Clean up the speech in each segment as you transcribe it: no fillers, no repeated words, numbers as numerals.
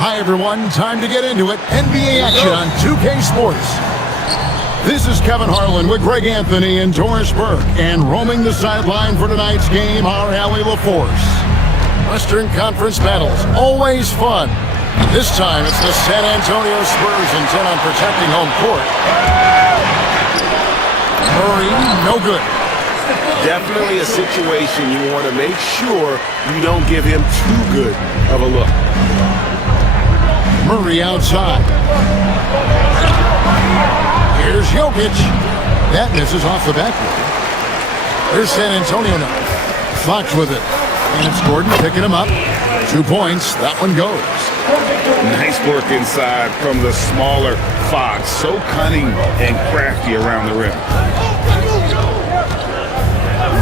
Hi, everyone. Time to get into it. NBA action on 2K Sports. This is Kevin Harlan with Greg Anthony and Doris Burke. And roaming the sideline for tonight's game, our Allie LaForce. Western Conference battles, always fun. This time, it's the San Antonio Spurs intent on protecting home court. Murray, no good. Definitely a situation you want to make sure you don't give him too good of a look. Murray outside. Here's Jokic. That misses off the backboard. Here's San Antonio now. Fox with it. And it's Gordon picking him up. 2 points. That one goes. Nice work inside from the smaller Fox. So cunning and crafty around the rim.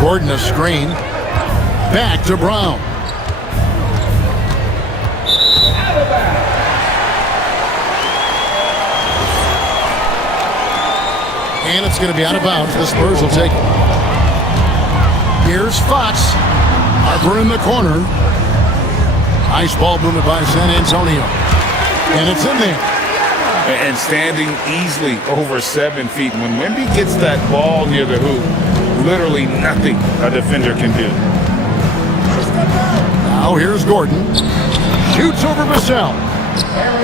Gordon a screen. Back to Brown. And it's going to be out of bounds. The Spurs will take it. Here's Fox. Harper in the corner. Nice ball movement by San Antonio. And it's in there. And standing easily over 7 feet. When Wemby gets that ball near the hoop, literally nothing a defender can do. Now here's Gordon. Shoots over Vassell.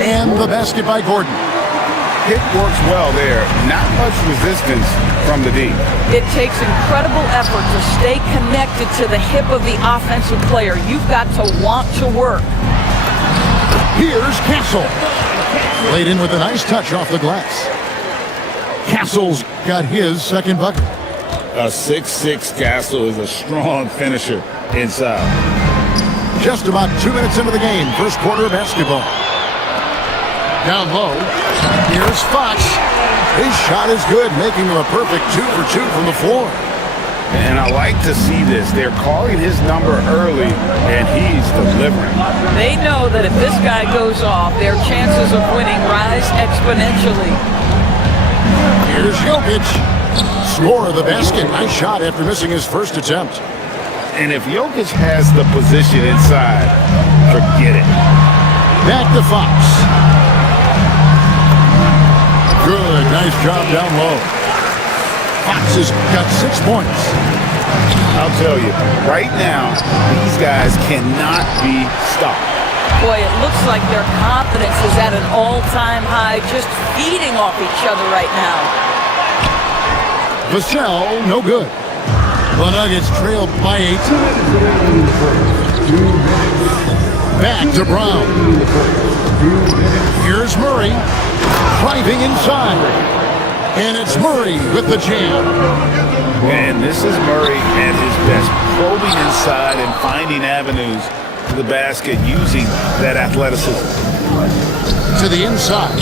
And the basket by Gordon. It works well there. Not much resistance from the D. It takes incredible effort to stay connected to the hip of the offensive player. You've got to want to work. Here's Castle. Laid in with a nice touch off the glass. Castle's got his second bucket. A 6'6" Castle is a strong finisher inside. Just about 2 minutes into the game. First quarter of basketball. Down low. Here's Fox. His shot is good, making him a perfect 2 for 2 from the floor. And I like to see this. They're calling his number early, and he's delivering. They know that if this guy goes off, their chances of winning rise exponentially. Here's Jokic. Score of the basket. Nice shot after missing his first attempt. And if Jokic has the position inside, forget it. Back to Fox. Good, nice job down low. Fox has got 6 points. I'll tell you, right now, these guys cannot be stopped. Boy, it looks like their confidence is at an all-time high, just feeding off each other right now. Vassell, no good. The Nuggets trail by 8. Back to Brown. Here's Murray. Driving inside. And it's Murray with the jam. And this is Murray at his best, probing inside and finding avenues to the basket using that athleticism. To the inside.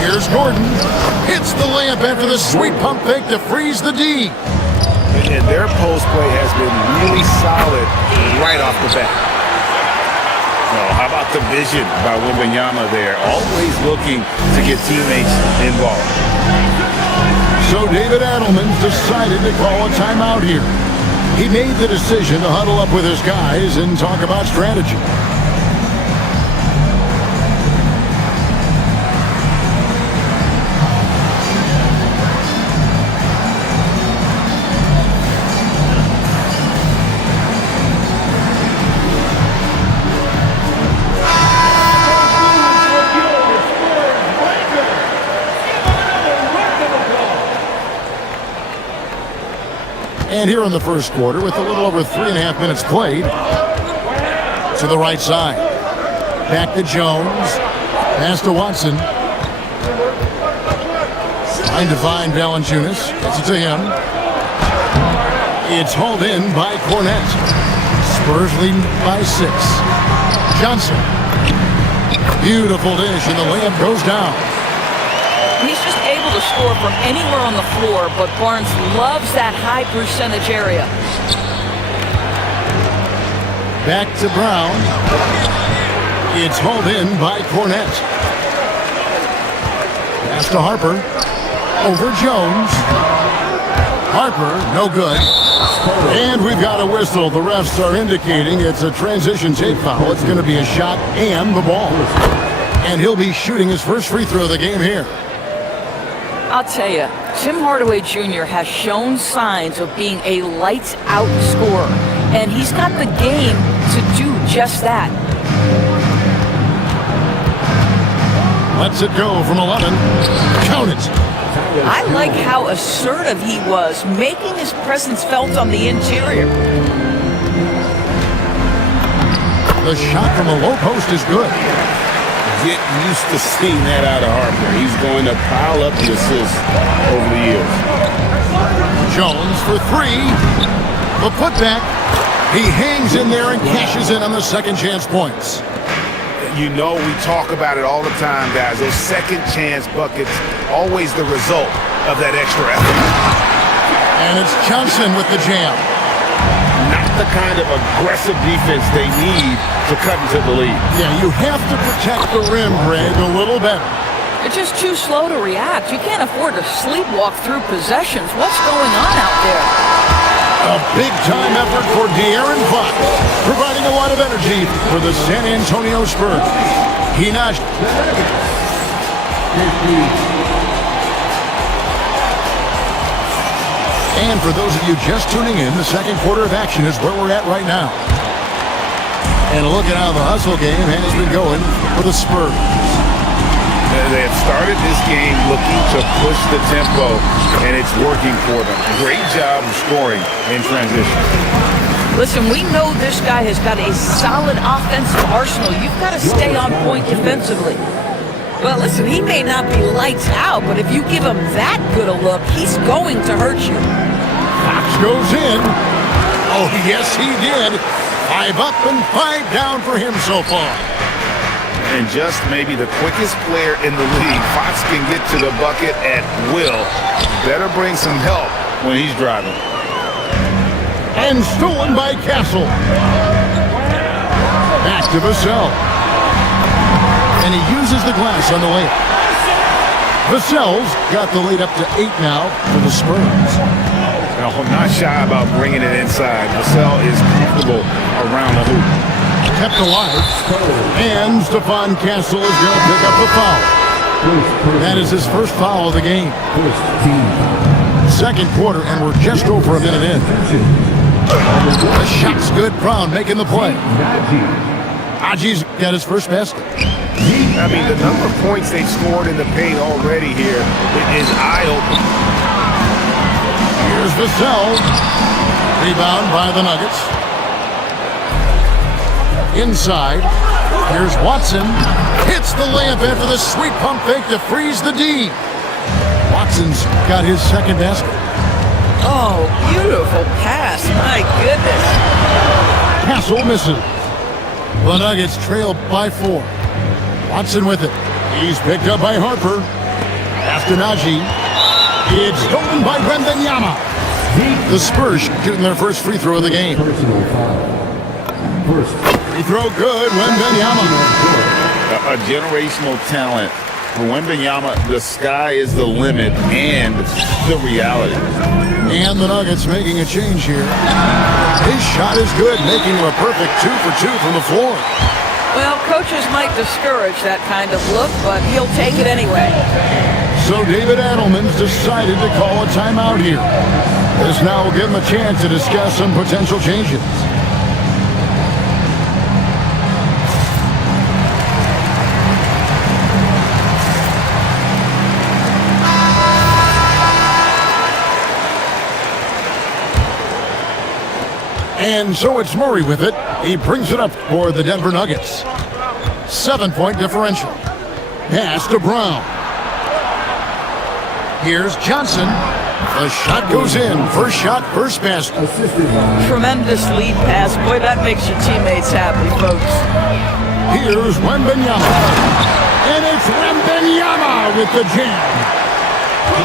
Here's Gordon. Hits the layup after the sweet pump fake to freeze the D. And their post play has been really solid right off the bat. Oh, how about the vision by Wembanyama there? Always looking to get teammates involved. So David Adelman decided to call a timeout here. He made the decision to huddle up with his guys and talk about strategy. And here in the first quarter, with a little over 3.5 minutes played, to the right side. Back to Jones. Pass to Watson. Trying to find Valanciunas. Gets it to him. It's hauled in by Cornette. Spurs leading by 6. Johnson. Beautiful dish, and the layup goes down. He's just able to score from anywhere on the floor, but Barnes loves that high percentage area. Back to Brown. It's hauled in by Cornette. Pass to Harper. Over Jones. Harper, no good. And we've got a whistle. The refs are indicating it's a transition tape foul. It's going to be a shot and the ball. And he'll be shooting his first free throw of the game here. I'll tell you, Tim Hardaway Jr. has shown signs of being a lights-out scorer, and he's got the game to do just that. Lets it go from 11. Count it. I like how assertive he was, making his presence felt on the interior. The shot from the low post is good. Get used to seeing that out of Harper. He's going to pile up the assists over the years. Jones for three. The putback. He hangs in there and cashes in on the second chance points. You know, we talk about it all the time, guys. Those second chance buckets, always the result of that extra effort. And it's Johnson with the jam. Not the kind of aggressive defense they need to cut into the lead. Yeah, you have to protect the rim, Greg, a little better. It's just too slow to react. You can't afford to sleepwalk through possessions. What's going on out there? A big-time effort for De'Aaron Fox, providing a lot of energy for the San Antonio Spurs. He notched. And for those of you just tuning in, the second quarter of action is where we're at right now. And look at how the hustle game has been going for the Spurs. They have started this game looking to push the tempo, and it's working for them. Great job of scoring in transition. Listen, we know this guy has got a solid offensive arsenal. You've got to stay on point defensively. Well, listen, he may not be lights out, but if you give him that good a look, he's going to hurt you. Fox goes in. Oh, yes, he did. 5 up and 5 down for him so far. And just maybe the quickest player in the league. Fox can get to the bucket at will. Better bring some help when he's driving. And stolen by Castle. Back to Vassell. And he uses the glass on the layup. Vassell's got the lead up to 8 now for the Spurs. No, not shy about bringing it inside. Vassell is comfortable around the hoop. Kept alive. And Stephon Castle is going to pick up the foul. That is his first foul of the game. Second quarter, and we're just over a minute in. The shot's good. Brown making the play. Aji's got his first basket. I mean, the number of points they've scored in the paint already here is eye-opening. Here's Vassell. Rebound by the Nuggets. Inside. Here's Watson. Hits the layup after the sweet pump fake to freeze the D. Watson's got his second basket. Oh, beautiful pass. My goodness. Castle misses. The Nuggets trail by 4. Watson with it. He's picked up by Harper. After Najee. It's stolen by Wembanyama. The Spurs shooting their first free throw of the game. Free throw good, Wembanyama. A generational talent. For Wembanyama, the sky is the limit and the reality. And the Nuggets making a change here. His shot is good, making him a perfect 2 for 2 from the floor. Well, coaches might discourage that kind of look, but he'll take it anyway. So David Adelman's decided to call a timeout here. This now will give him a chance to discuss some potential changes. And so it's Murray with it. He brings it up for the Denver Nuggets. 7-point differential. Pass to Brown. Here's Johnson. The shot goes in. First shot, first basket. Tremendous lead pass. Boy, that makes your teammates happy, folks. Here's Wembanyama. And it's Wembanyama with the jam.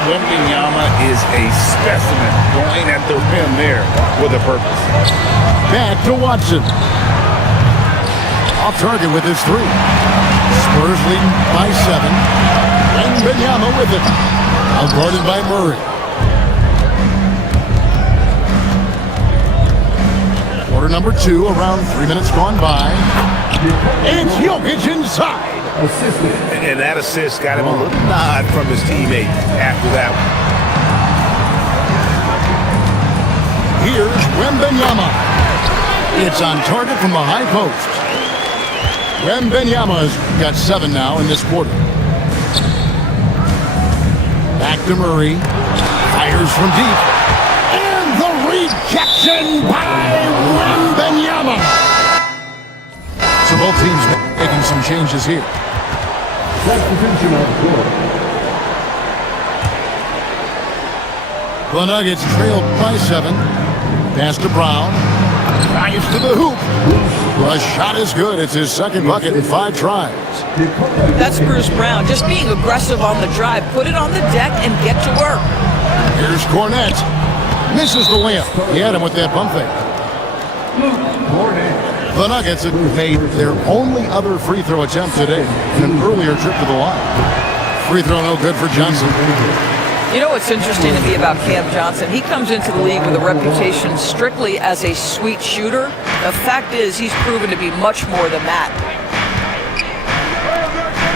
Wembanyama is a specimen, going at the rim there with a purpose. Back to Watson. Off target with his 3. Spurs leading by 7. Wembanyama with it. Outguarded by Murray. Quarter number 2, around 3 minutes gone by. It's Jokic inside. And that assist got him a little nod from his teammate after that one. Here's Wembanyama. It's on target from the high post. Wembanyama's got 7 now in this quarter. Back to Murray. Fires from deep. And the rejection by Wembanyama. So both teams making some changes here. The Nuggets trailed by 7. Pass to Brown. Drives to the hoop. The shot is good. It's his second bucket in 5 tries. That's Bruce Brown, just being aggressive on the drive. Put it on the deck and get to work. Here's Cornette. Misses the layup. He had him with that bump fake. The Nuggets have made their only other free throw attempt today in an earlier trip to the line. Free throw no good for Johnson. You know what's interesting to me about Cam Johnson? He comes into the league with a reputation strictly as a sweet shooter. The fact is, he's proven to be much more than that.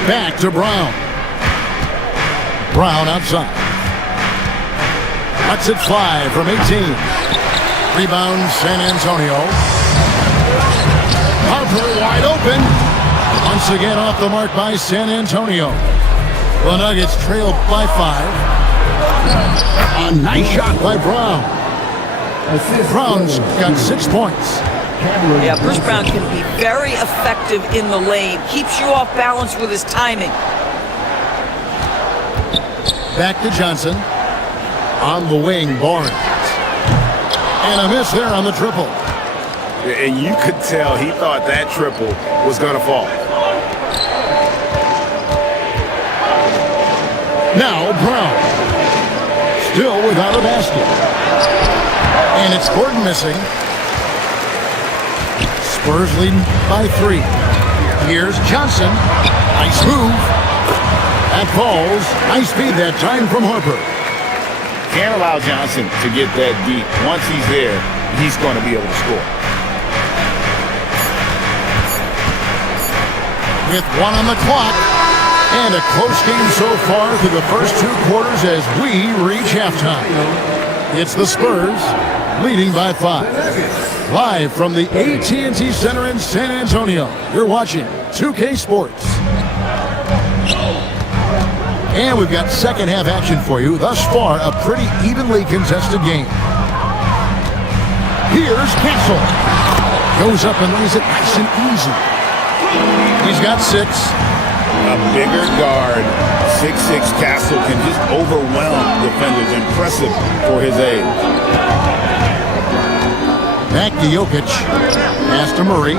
Back to Brown. Brown outside. Cuts it 5 from 18. Rebound San Antonio. Harper wide open. Once again off the mark by San Antonio. The Nuggets trailed by 5. A nice shot by Brown. Brown's got 6 points. Yeah, Bruce Brown can be very effective in the lane. Keeps you off balance with his timing. Back to Johnson. On the wing, Barnes. And a miss there on the triple. And you could tell he thought that triple was going to fall. Now Brown. Still without a basket. And it's Gordon missing. Spurs leading by 3. Here's Johnson. Nice move. That falls. Nice feed that time from Harper. Can't allow Johnson to get that deep. Once he's there, he's going to be able to score. With 1 on the clock. And a close game so far through the first 2 quarters as we reach halftime. It's the Spurs leading by 5. Live from the AT&T Center in San Antonio, you're watching 2K Sports. And we've got second half action for you. Thus far, a pretty evenly contested game. Here's Castle. Goes up and lays it nice and easy. He's got 6. A bigger guard, 6'6" Castle can just overwhelm defenders. Impressive for his age. Back to Jokic. Pass to Murray.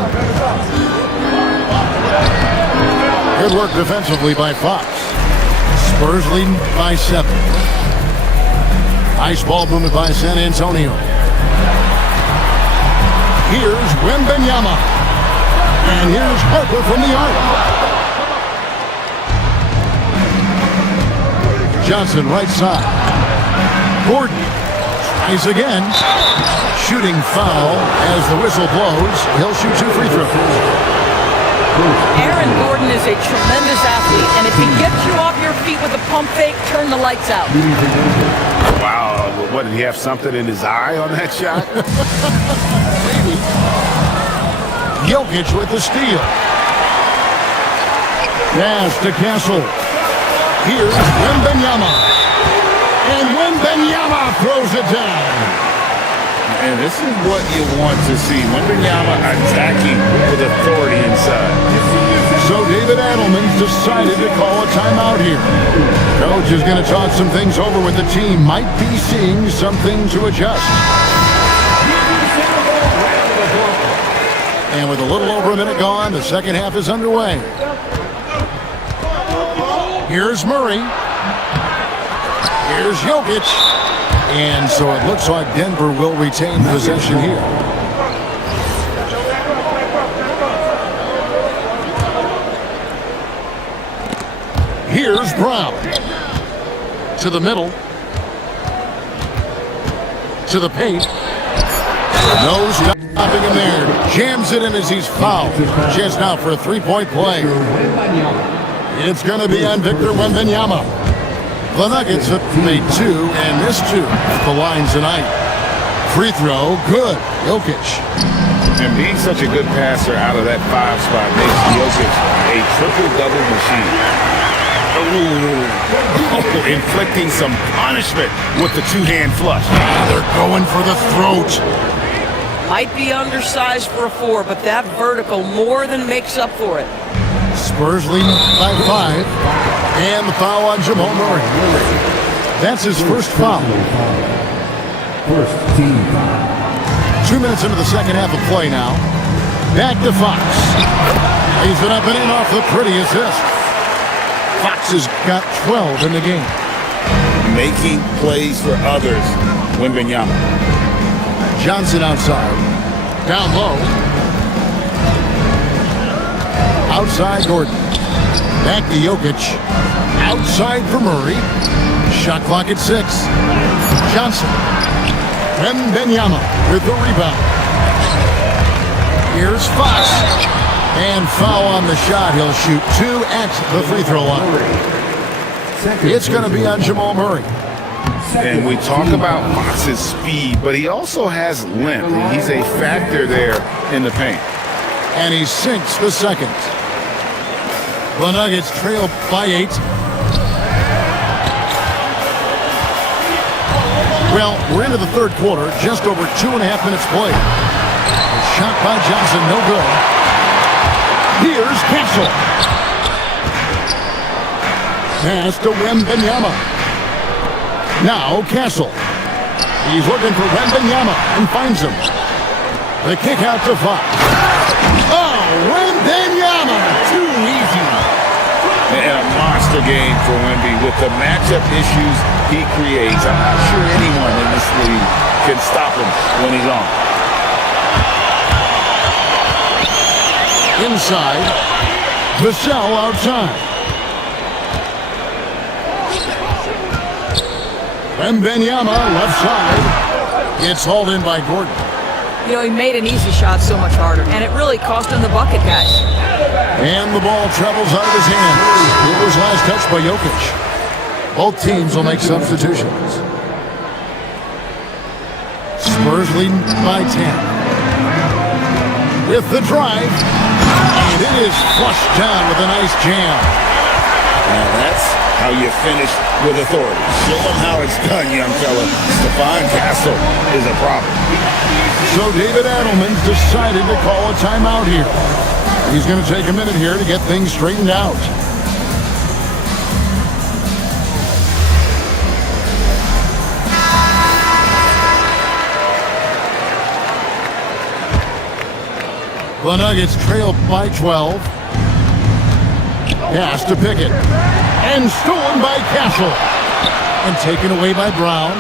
Good work defensively by Fox. Spurs leading by 7. Nice ball movement by San Antonio. Here's Wembanyama. And here's Harper from the arc. Johnson right side. Gordon tries again. Shooting foul as the whistle blows. He'll shoot 2 free throws. Aaron Gordon is a tremendous athlete, and if he gets you off your feet with a pump fake, turn the lights out. Wow, what, did he have something in his eye on that shot? Maybe. Jokic with the steal. Pass to Castle. Here's Wembanyama. And Wembanyama throws it down. And this is what you want to see. Wembanyama attacking with authority inside. So David Adelman's decided to call a timeout here. Coach is going to talk some things over with the team. Might be seeing something to adjust. And with a little over a minute gone, the second half is underway. Here's Murray. Here's Jokic. And so it looks like Denver will retain possession here. Here's Brown. To the middle. To the paint. No stopping him there. Jams it in as he's fouled. Just now for a 3-point play. It's going to be on Victor Wembanyama. The Nuggets have made 2 and missed 2 at the line tonight. Free throw, good. Jokic. And being such a good passer out of that 5 spot makes Jokic a triple-double machine. Oh, inflicting some punishment with the 2-hand flush. They're going for the throat. Might be undersized for a 4, but that vertical more than makes up for it. Spurs lead by 5. And the foul on Jamal Murray. That's his first foul. First team foul. 2 minutes into the second half of play now. Back to Fox. He's been up and in off the pretty assist. Fox has got 12 in the game. Making plays for others. Wembanyama. Johnson outside. Down low. Outside Gordon. Back to Jokic. Outside for Murray. Shot clock at 6. Johnson. Wembanyama with the rebound. Here's Fox. And foul on the shot. He'll shoot 2 at the free throw line. It's going to be on Jamal Murray. And we talk about Fox's speed, but he also has length. He's a factor there in the paint. And he sinks the second. The Nuggets trail by 8. Well, we're into the third quarter, just over 2.5 minutes played. A shot by Johnson, no good. Here's Castle. Pass to Wembanyama. Now Castle. He's looking for Wembanyama and finds him. The kick out to Fox. Oh, Wembanyama! Too easy. And a monster game for Wemby with the matchup issues he creates. I'm not sure anyone in this league can stop him when he's on. Inside. Vassell outside. Wembanyama left side. It's hauled in by Gordon. You know, he made an easy shot so much harder, and it really cost him the bucket, guys. And the ball travels out of his hands. It was last touched by Jokic. Both teams will make substitutions. Spurs leading by 10. With the drive. And it is flushed down with a nice jam. Now that's how you finish with authority. Show them how it's done, young fella. Stephon Castle is a problem. So David Adelman's decided to call a timeout here. He's going to take a minute here to get things straightened out. The Nuggets trail by 12. Pass to Pickett. And stolen by Castle. And taken away by Brown.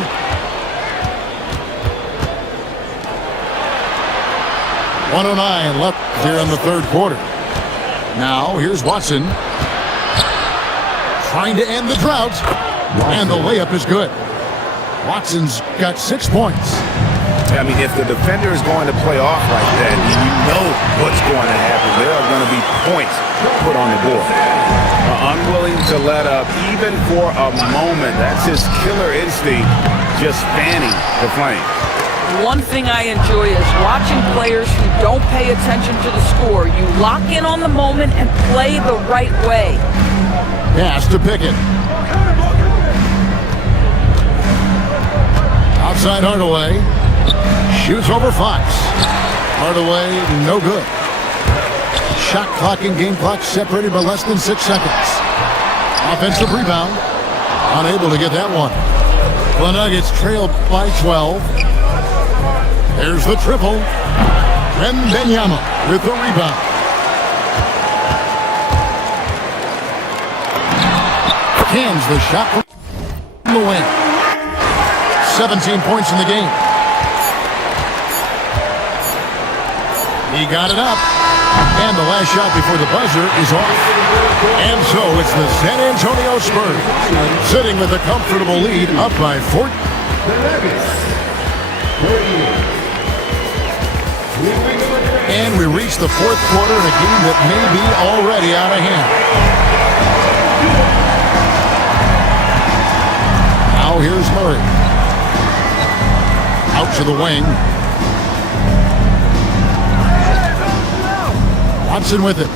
.109 left here in the third quarter. Now, here's Watson. Trying to end the drought. And the layup is good. Watson's got 6 points. I mean, if the defender is going to play off like that, you know what's going to happen. There are going to be points put on the board. Unwilling to let up even for a moment. That's his killer instinct, just fanning the flame. One thing I enjoy is watching players who don't pay attention to the score. You lock in on the moment and play the right way. Pass to Pickett. Outside Hardaway. Shoots over Fox. Hardaway, no good. Shot clock and game clock separated by less than 6 seconds. Offensive rebound. Unable to get that one. The Nuggets trailed by 12. There's the triple. Wembanyama with the rebound. Hands the shot from the win. 17 points in the game. He got it up. And the last shot before the buzzer is off. And so it's the San Antonio Spurs sitting with a comfortable lead up by 4. And we reach the fourth quarter in a game that may be already out of hand. Now here's Murray. Out to the wing. Watson with it.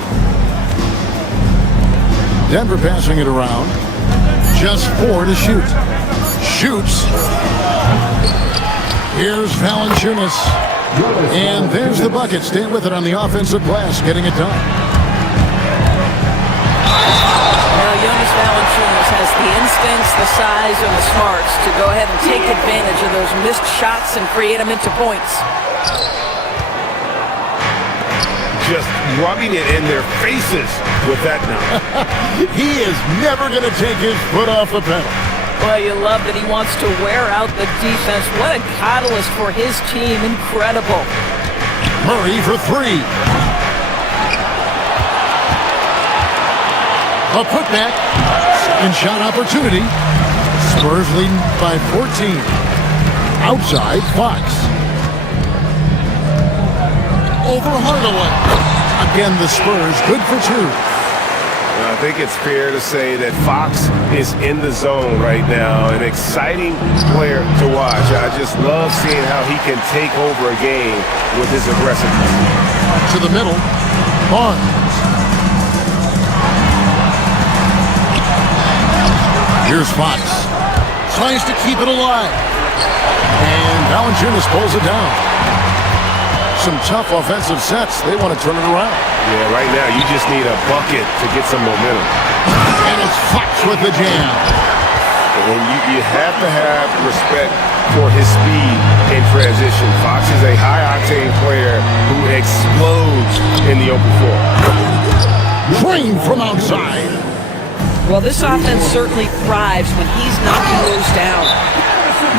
Denver passing it around. Just 4 to shoot. Shoots. Here's Valanciunas. And there's the bucket. Stay with it on the offensive glass, getting it done. Now, Jonas Valanciunas has the instincts, the size, and the smarts to go ahead and take advantage of those missed shots and create them into points. Just rubbing it in their faces with that now. He is never going to take his foot off the pedal. Well, you love that he wants to wear out the defense. What a catalyst for his team. Incredible. Murray for 3. A putback. Second shot opportunity. Spurs leading by 14. Outside, Fox. Over Hardaway. Again, the Spurs good for 2. I think it's fair to say that Fox is in the zone right now. An exciting player to watch. I just love seeing how he can take over a game with his aggressiveness. To the middle. Barnes. Here's Fox. Tries to keep it alive. And Valanciunas pulls it down. Some tough offensive sets. They want to turn it around. Yeah, right now you just need a bucket to get some momentum. And it's Fox with the jam. And you have to have respect for his speed in transition. Fox is a high-octane player who explodes in the open floor. Drained from outside. Well, this offense certainly thrives when he's knocking those down.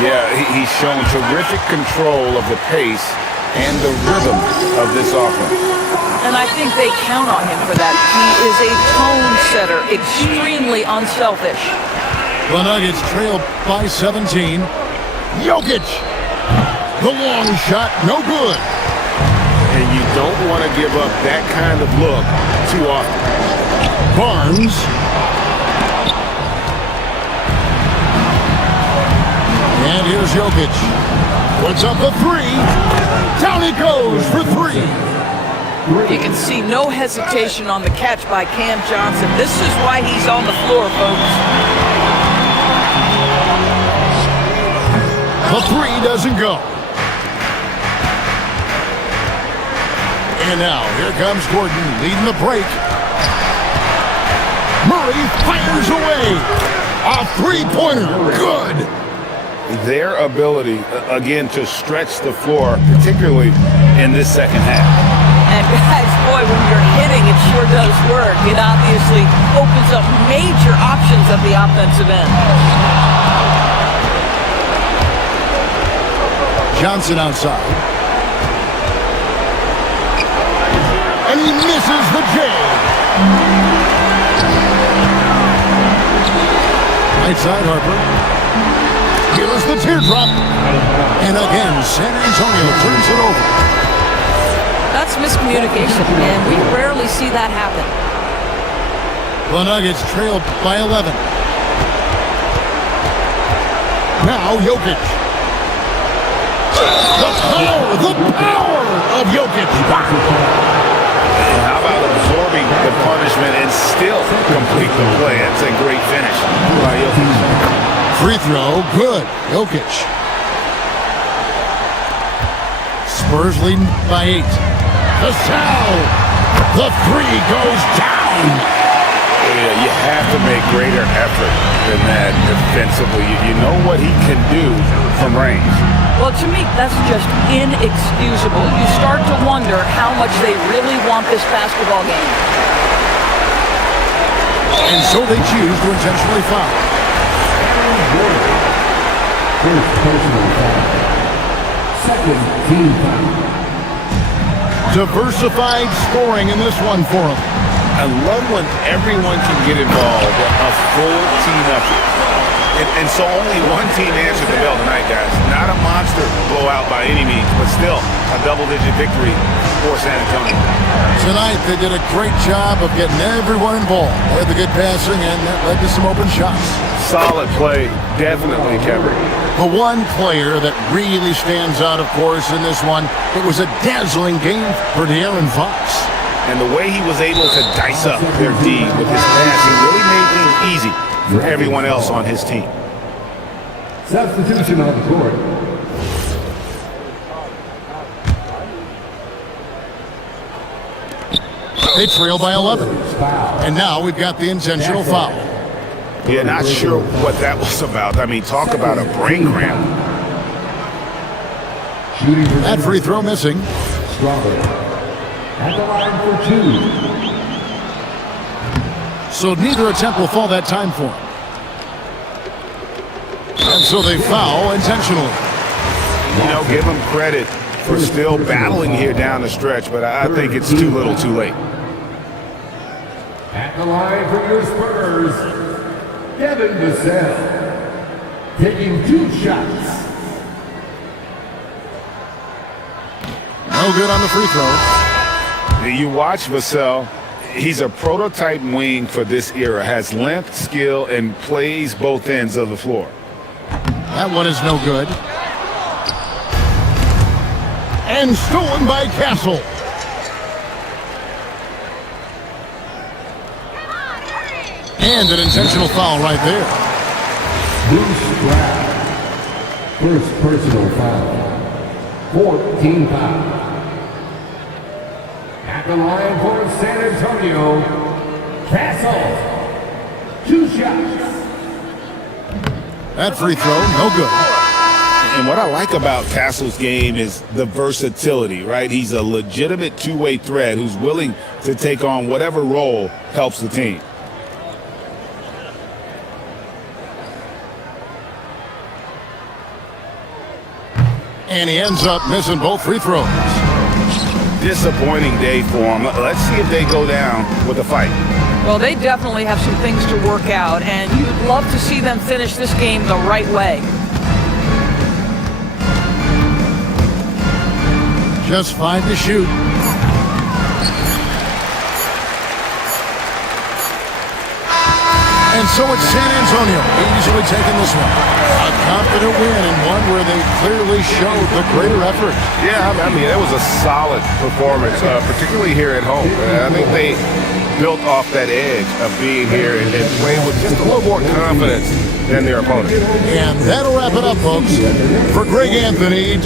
Yeah, he's shown terrific control of the pace and the rhythm of this offense. And I think they count on him for that. He is a tone setter, extremely unselfish. The Nuggets trail by 17. Jokic. The long shot, no good. And you don't want to give up that kind of look too often. Barnes. And here's Jokic. Puts up a 3. Down he goes for 3. You can see no hesitation on the catch by Cam Johnson. This is why he's on the floor, folks. The 3 doesn't go. And now, here comes Gordon leading the break. Murray fires away. A 3-pointer. Good. Their ability, again, to stretch the floor, particularly in this second half. And guys, boy, when you're hitting, it sure does work. It obviously opens up major options at the offensive end. Johnson outside. And he misses the J. Right side, Harper. Here's the teardrop. And again, San Antonio turns it over. That's miscommunication, and we rarely see that happen. The Nuggets trail by 11. Now Jokic. The power of Jokic. And how about absorbing the punishment and still complete the play? It's a great finish by Jokic. Free throw, good. Jokic. Spurs leading by 8. The foul. The 3 goes down. Yeah, you have to make greater effort than that defensively. You know what he can do from range. Well, to me, that's just inexcusable. You start to wonder how much they really want this basketball game. And so they choose to intentionally foul. First personal foul. Second team foul. Diversified scoring in this one for them. I love when everyone can get involved, a full team effort. And so only one team answered the bell tonight, guys. Not a monster blowout. blowout by any means, but still a double-digit victory for San Antonio. Tonight, they did a great job of getting everyone involved. They had the good passing, and that led to some open shots. Solid play, definitely, Kevin. The one player that really stands out, of course, in this one, it was a dazzling game for De'Aaron Fox. And the way he was able to dice up their D with his passing really made things easy for everyone else on his team. Substitution on the court. They trail by 11. And now we've got the intentional foul. Yeah, not sure what that was about. I mean, talk about a brain cramp. Shooting for That free throw missing. Strawberry. At the line for 2. So neither attempt will fall that time for him. And so they foul intentionally. You know, give him credit for still battling here down the stretch, but I think it's too little too late. At the line for your Spurs, Devin Vassell. Taking 2 shots. No good on the free throw. You watch Vassell, he's a prototype wing for this era, has length, skill, and plays both ends of the floor. That one is no good. And stolen by Castle. And an intentional foul right there. Bruce Brown. First personal foul. 14 foul. At the line for San Antonio, Castle. 2 shots. That free throw, no good. And what I like about Castle's game is the versatility, right? He's a legitimate two-way threat who's willing to take on whatever role helps the team. And he ends up missing both free throws. Disappointing day for him. Let's see if they go down with a fight. Well, they definitely have some things to work out, and you'd love to see them finish this game the right way. Just 5 to shoot. And so it's San Antonio easily taking this one. A confident win and one where they clearly showed the greater effort. Yeah, I mean, that was a solid performance, particularly here at home. I think they built off that edge of being here and playing with just a little more confidence than their opponent. And that'll wrap it up, folks. For Greg Anthony.